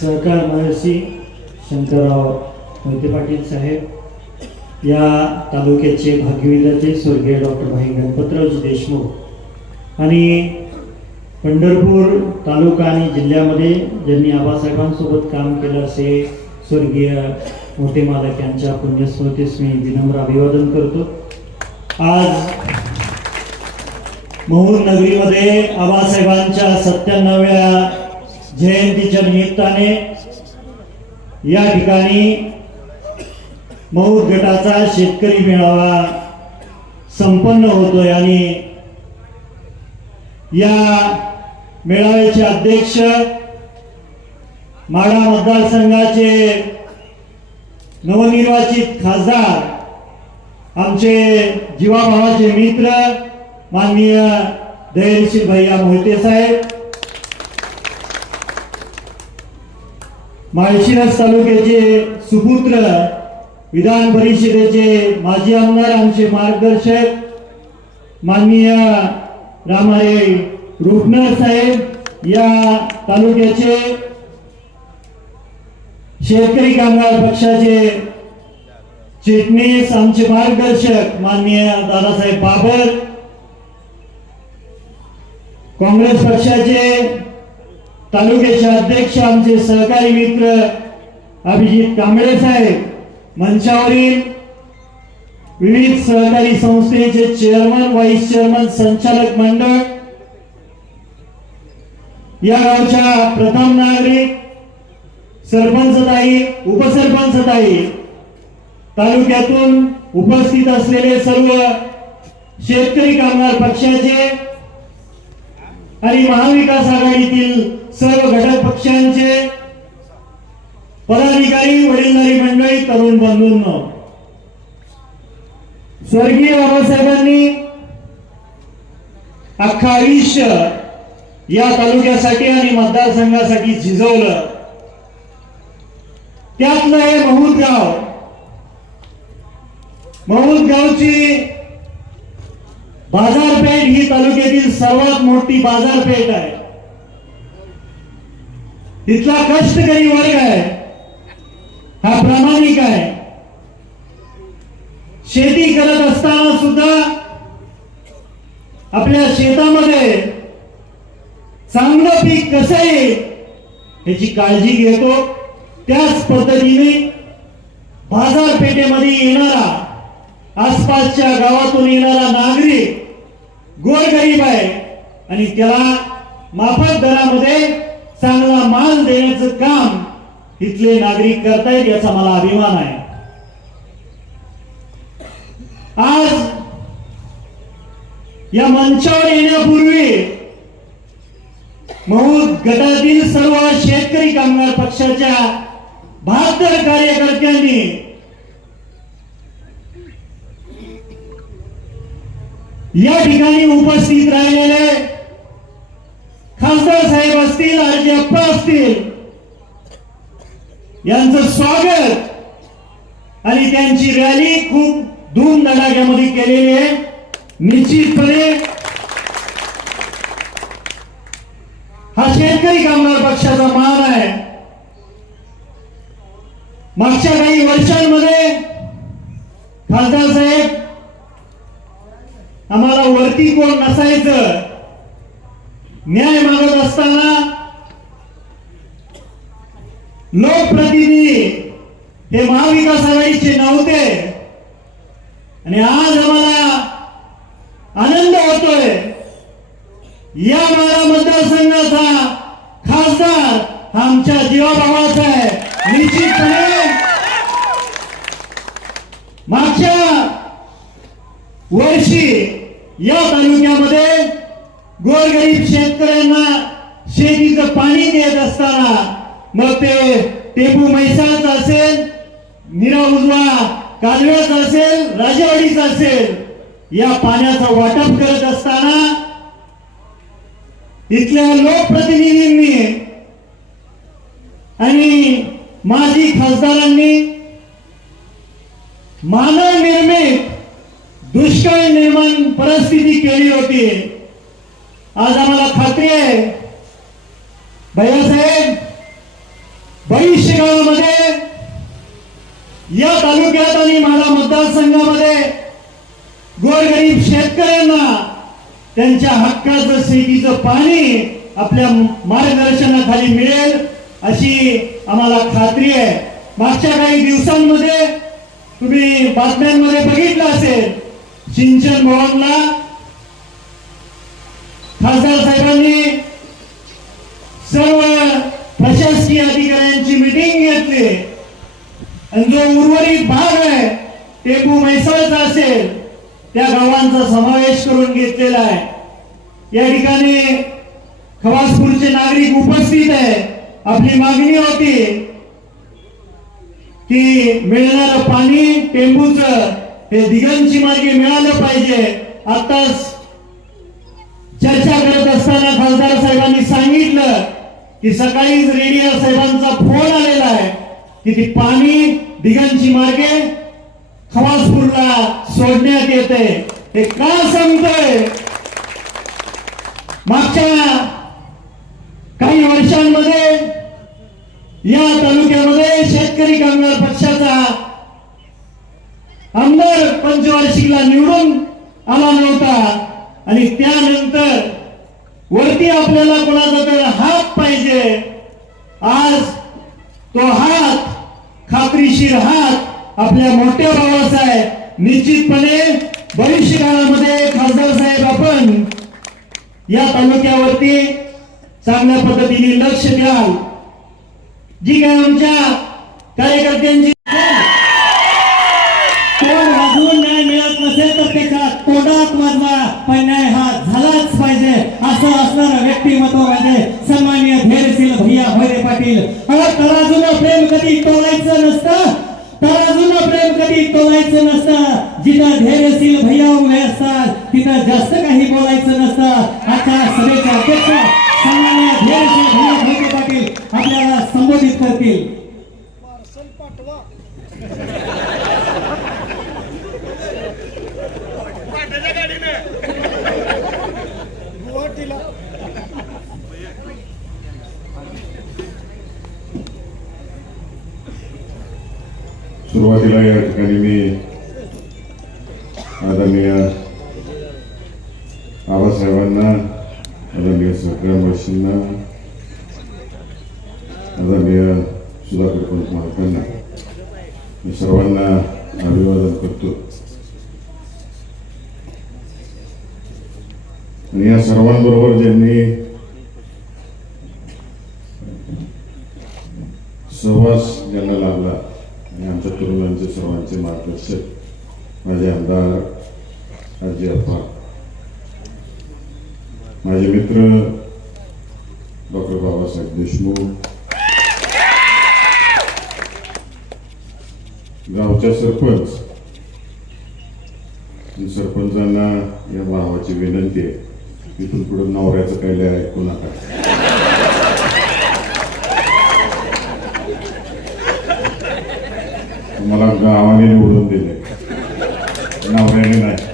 सहकार महर्षी शंकरराव मोहिते पाटील साहेब या तालुक्याचे भाग्यविधाते स्वर्गीय डॉक्टर भाई गणपतरावजी देशमुख आणि पंढरपूर तालुका आणि जिल्ह्यामध्ये ज्यांनी आबासाहेबांसोबत काम केलं असे स्वर्गीय मोठे मालक यांच्या पुण्यस्मृतीस मी विनम्र अभिवादन करतो. आज महूर नगरीमध्ये आबासाहेबांच्या सत्त्याण्णव्या जयंतीच्या निमित्ताने या ठिकाणी महूर गटाचा शेतकरी मेळावा संपन्न होतोय आणि या मेळाव्याचे अध्यक्ष माडा मतदारसंघाचे नवनिर्वाचित खासदार आमचे जीवाभावाचे मित्र माननीय दयशील भैया मोहिते साहेब माळशिरस तालुक्याचे सुपुत्र विधान परिषदेचे माजी आमदार आमचे मार्गदर्शक माननीय रामारे रुपनर साहेब या तालुक्याचे शेतकरी कामगार पक्षाचे चिटणीस आमचे मार्गदर्शक माननीय दादासाहेब बाबर काँग्रेस पक्षाचे तालुक्याचे अध्यक्ष आमचे सहकारी मित्र अभिजित कांबळे साहेब मंचावरील विविध सहकारी संस्थेचे चेअरमन व्हाईस चेअरमन संचालक मंडळ या गावच्या प्रथम नागरिक सरपंचताई उपसरपंचताई तालुक्यातून उपस्थित असलेले सर्व शेतकरी कामगार पक्षाचे आणि महाविकास आघाडी सर्व घटक पक्षांचे पदाधिकारी वडीलधारी मंडळी तरुण स्वर्गीय बाबासाहेबांनी अख्खा आयुष्य या तालुक्यासाठी आणि मतदारसंघासाठी झिजवलं. त्यातलं हे महूद गाव. महूद गावची बाजारपेठ ही तालुक्यातील सर्वात मोठी बाजारपेठ आहे. तिथला कष्टकरी वर्ग आहे. हा प्रामाणिक आहे. शेती करत असताना सुद्धा आपल्या शेतामध्ये चांगलं पीक कसं येईल याची काळजी घेतो. त्याच पद्धतीने बाजारपेठेमध्ये येणारा आसपासच्या गावातून येणारा नागरिक गोरगरीब आहे आणि त्याला माफक दरामध्ये चांगला माल देण्याचं काम इथले नागरिक करतायत याचा मला अभिमान आहे. आज या मंचावर येण्यापूर्वी महूद गटातील सर्व शेतकरी कामगार पक्षाच्या बहात्तर कार्यकर्त्यांनी या ठिकाणी उपस्थित राहिलेले खासदार साहेब असतील आरजी अप्पा असतील यांचं स्वागत आणि त्यांची रॅली खूप धूम धडाक्यामध्ये केलेली आहे. निश्चितपणे हा शेतकरी कामगार पक्षाचा मान आहे. मागच्या काही वर्षांमध्ये खासदार साहेब आम्हाला वरती कोण नसायचं न्याय मागत असताना लोकप्रतिनिधी हे महाविकास आघाडीचे नव्हते. आणि आज आम्हाला आनंद होतोय. या मारा मतदारसंघाचा खासदार हा आमच्या जीवाभावाचा आहे. निश्चितपणे मागच्या वर्षी या तालुक्यामध्ये गोरगरीब शेतकऱ्यांना शेतीचं पाणी देत असताना मग ते टेपू मैसाळचं असेल निरा उजवा कालव्याचा असेल राजेवाडीचा असेल या पाण्याचा वाटप करत असताना इथल्या लोकप्रतिनिधींनी आणि माजी खासदारांनी मानव निर्मित दुष्काळ निर्माण परिस्थिती केली होती. आज आम्हाला खात्री आहे भैयासाहेब या तालुक्यात आणि माझा मतदारसंघामध्ये गोरगरीब शेतकऱ्यांना त्यांच्या हक्काचं शेतीचं पाणी आपल्या मार्गदर्शनाखाली मिळेल अशी आम्हाला खात्री आहे. मागच्या काही दिवसांमध्ये तुम्ही बातम्यांमध्ये बघितलं असेल सिंचन भवनला खासदार साहेबांनी सर्व प्रशासकीय अधिकाऱ्यांची मिटिंग घेतली. आणि जो उर्वरित भाग आहे टेकू म्हैसाळचा असेल त्या गावांचा समावेश करून घेतलेला आहे. या ठिकाणी खवासपूरचे नागरिक उपस्थित आहे. आपली मागणी होती की मिळणारं पाणी टेंबूच हे दिगंची मार्गे मिळालं पाहिजे. आताच चर्चा करत असताना खासदार साहेबांनी सांगितलं की सकाळीच रेडिओ साहेबांचा फोन आलेला आहे की ती पाणी दिगंची मार्गे खवासपूरला सोडण्यात येते. हे का सांगतोय? मागच्या काही वर्षांमध्ये या तालुक्यामध्ये शेतकरी कामगार पक्षाचा आमदार पंचवार्षिकला निवडून आला नव्हता. आणि त्यानंतर वरती आपल्याला कोणाचा तर हात पाहिजे. आज तो हात खात्रीशीर हात आपल्या मोठ्या भावाचा आहे निश्चितपणे भविष्य काळामध्ये खासदार साहेब आपण या तालुक्यावरती चांगल्या पद्धतीने लक्ष द्याल. जी काय आमच्या कार्यकर्त्यांची कोण अजून न्याय मिळत नसेल तर त्याच्या तोंडात माझा न्याय हा झालाच पाहिजे. असं असणारं व्यक्तिमत्व म्हणजे सन्माननीय धैर्यशील भैया भैरे पाटील. जिथं धैर्यशील भैया उभे असतात. तिथं जास्त काही बोलायचं नसतं. आजच्या सभेचे अध्यक्ष सन्माननीय धैर्यशील भैया भैरे पाटील आपल्याला संबोधित करतील. सुरुवातीला या ठिकाणी मी आदरणीय आबासाहेबांना आदरणीय संक्राम बशींना आदरणीय सुधाकर पंत महाराजांना मी सर्वांना अभिवादन करतो आणि या सर्वांबरोबर ज्यांनी सहवास ज्यांना लाभला आणि आमच्या तरुणांचे सर्वांचे मार्गदर्शक माझे आमदार आजी आप्पा. माझे मित्र डॉक्टर बाबासाहेब देशमुख. गावच्या सरपंच. सरपंचांना या भावाची विनंती आहे. इथून पुढे नवऱ्याचं काही ऐकू नका. मला गावाने निवडून दिले. नवऱ्याने नाही.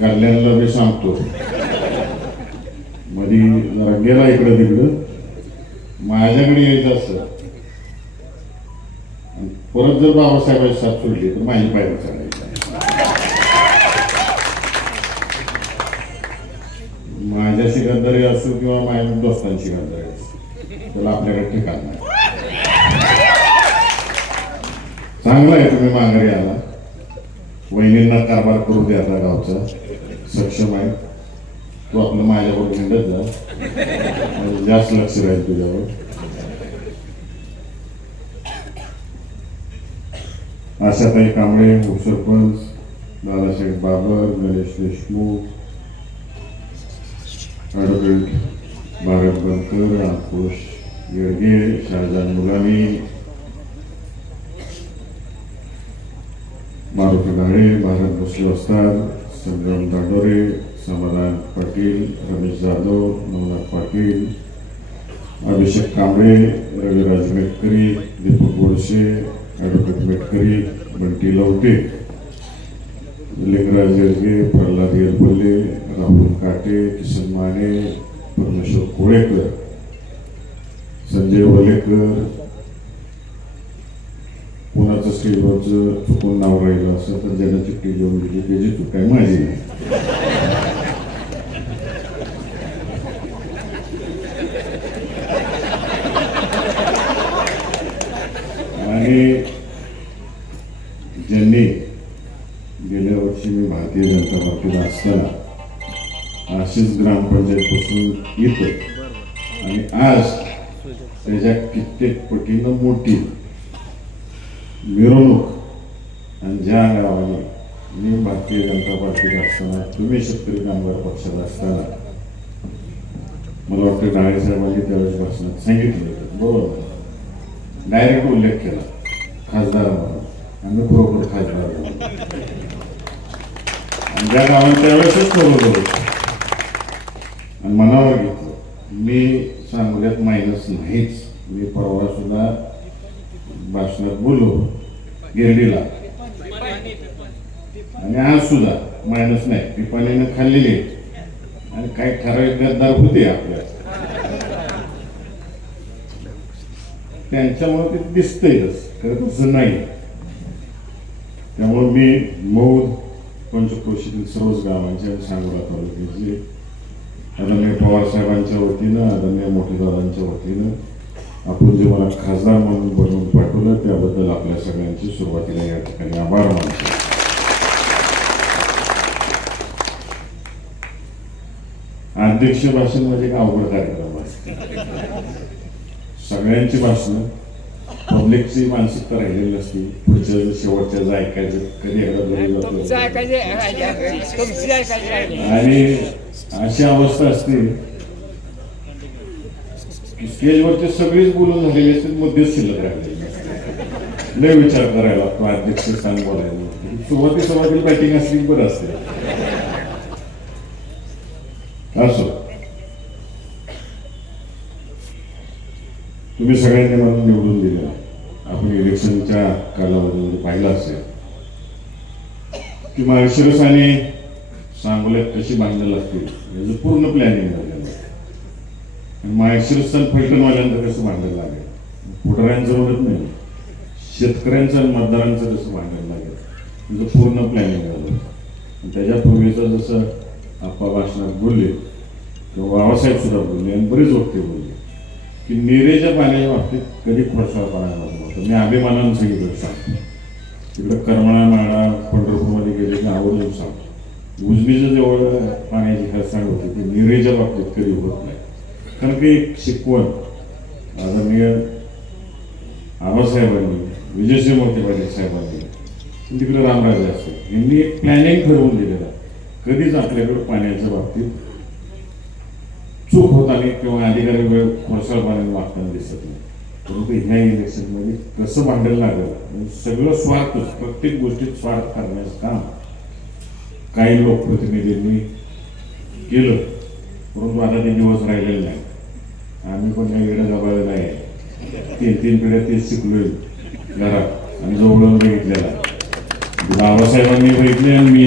कल्याणला मी सांगतो. मधी जरा गेला इकडं तिकडं. माझ्याकडे यायचं असत. परत जर बाबासाहेबांची साथ सोडली तर माझी पायरी चालायची माझ्याशी गद्दारी असो किंवा माझ्या दोस्तांची गद्दारी असो त्याला आपल्याकडे ठिकाण नाही. चांगला आहे तुम्ही माघारी आला. वहिनींना कारभार करू द्या आता गावचा. सक्षम आहे. तू आपलं माझ्यावर हिंडत जा. म्हणजे जास्त लक्ष राहील तुझ्यावर. आशाताई कांबळे उपसरपंच दादासाहेब बाबर गणेश देशमुख ॲडव्होकेट भारत बनकर अंकुश येडगे शाहजान मुलानी मारुती गाडे भारत भोसले वस्ताद Sandram Tagore, Samaran Pakil, Ramiz Zado, Nonak Pakil, Abhishek Kamre, Ravi Rajmetkari, Dipak Borshe, Advocate Metkari, Banti Lauti, Lingraj Yerge, Parlad Yerbulli, Rahul Kate, Kishan Mane, Parmeshwar Sanjay Walekar, कोणाचं स्टेजवरचं चुकून नाव राहिलं असं तर ज्याला चिठ्ठी घेऊन दिली त्याची चूक आहे माझी नाही. आणि ज्यांनी गेल्या वर्षी मी भारतीय जनता पार्टीला असताना अशीच ग्रामपंचायतपासून येतो आणि आज त्याच्या कित्येक पटीनं मोठी मिरवणूक आणि ज्या गावाने मी भारतीय जनता पार्टीत असताना तुम्ही शेतकरी कामगार पक्षात असताना मला वाटतं डाळे साहेबांनी त्यावेळेस भाषणात सांगितलं होतं. बरोबर. डायरेक्ट उल्लेख केला. खासदार म्हणून. आम्ही बरोबर खासदार आणि ज्या गावाने त्यावेळेसच बरोबर होतं आणि मनावर घेतलं. मी सांगोल्यात मायनस नाहीच. मी परवा सुद्धा भाषणात बोललो गिरडीला आणि आज सुद्धा मायनस नाही पिपाणीनं खाल्लेली आणि काही ठराविक गद्दार होते आपल्या. त्यांच्यामुळे ते दिसतंयच खरं तसं नाही त्यामुळे मी मौद पंचक्रोशीतील सर्वच गावांचे आणि सांगोला तालुक्याचे आदरणीय पवार साहेबांच्या वतीनं आदरणीय मोठेदारांच्या वतीनं आपण जे मला खासदार म्हणून बनवून पाठवलं त्याबद्दल आपल्या सगळ्यांची सुरुवातीला या ठिकाणी आभार मानतो अध्यक्ष भाषण म्हणजे एक अवघड कार्यक्रम आहे सगळ्यांची भाषणं पब्लिकची मानसिकता राहिलेली नसती पुढच्या शेवटच्या ऐकायचं कधी एकदा आणि अशी अवस्था असते की स्टेजवरचे सगळेच बोलून झालेले असते मुद्देच शिल्लक राहिलेले नाही विचार करायला लागतो अध्यक्ष सांग बोलायला सुरुवाती सुरुवातीला बॅटिंग असली बरं असते असो. तुम्ही सगळ्यांनी मला निवडून दिलं. आपण इलेक्शनच्या कालावधीमध्ये पाहिलं असेल. की माळशिरस आणि सांगोल्यात कशी बांधणं लागतील याचं पूर्ण प्लॅनिंग झालेलं आहे आणि माळशिरस फलटणवाल्यांचं कसं मांडायला लागेल? पुढाऱ्यांचं म्हणत नाही. शेतकऱ्यांचं आणि मतदारांचं कसं मांडायला लागेल? त्याचं पूर्ण प्लॅनिंग झालं. आणि त्याच्यापूर्वीचं जसं आपा भाषणात बोलले किंवा बाबासाहेब सुद्धा बोलले आणि बरेच वक्ते बोलले की निरेच्या पाण्याच्या बाबतीत कधी खोडसाळपणा नव्हतं मी अभिमानानं सांगितलं सांगतो. तिकडं करमळा माळा पंढरपूरमध्ये गेले की आवडून सांगतो. उजनीच्या जवळ पाण्याची हेळसांड होती ती निरेच्या बाबतीत कधी होत नाही. कारण की एक शिकवण आदरणीय आबासाहेबांनी विजयसिंह मोठे पाटील साहेबांनी तिकडे रामराजे असते यांनी एक प्लॅनिंग ठरवून दिलेलं कधीच आपल्याकडे पाण्याच्या बाबतीत चूक होत आली किंवा अधिकारी वेळ खोडसाळपणाने वागताना दिसत नाही. परंतु ह्या इलेक्शनमध्ये कसं भांडायला लागलं? सगळं स्वार्थच प्रत्येक गोष्टीत स्वार्थ करण्याचं काम काही लोकप्रतिनिधींनी केलं. परंतु आता ते दिवस राहिलेले नाही आम्ही पण काही वेळेला जबाबदार नाही. तीन तीन पिढ्या तेच शिकलोय. घरात. आणि जवळ बघितलेला. बाबासाहेबांनी बघितले आणि मी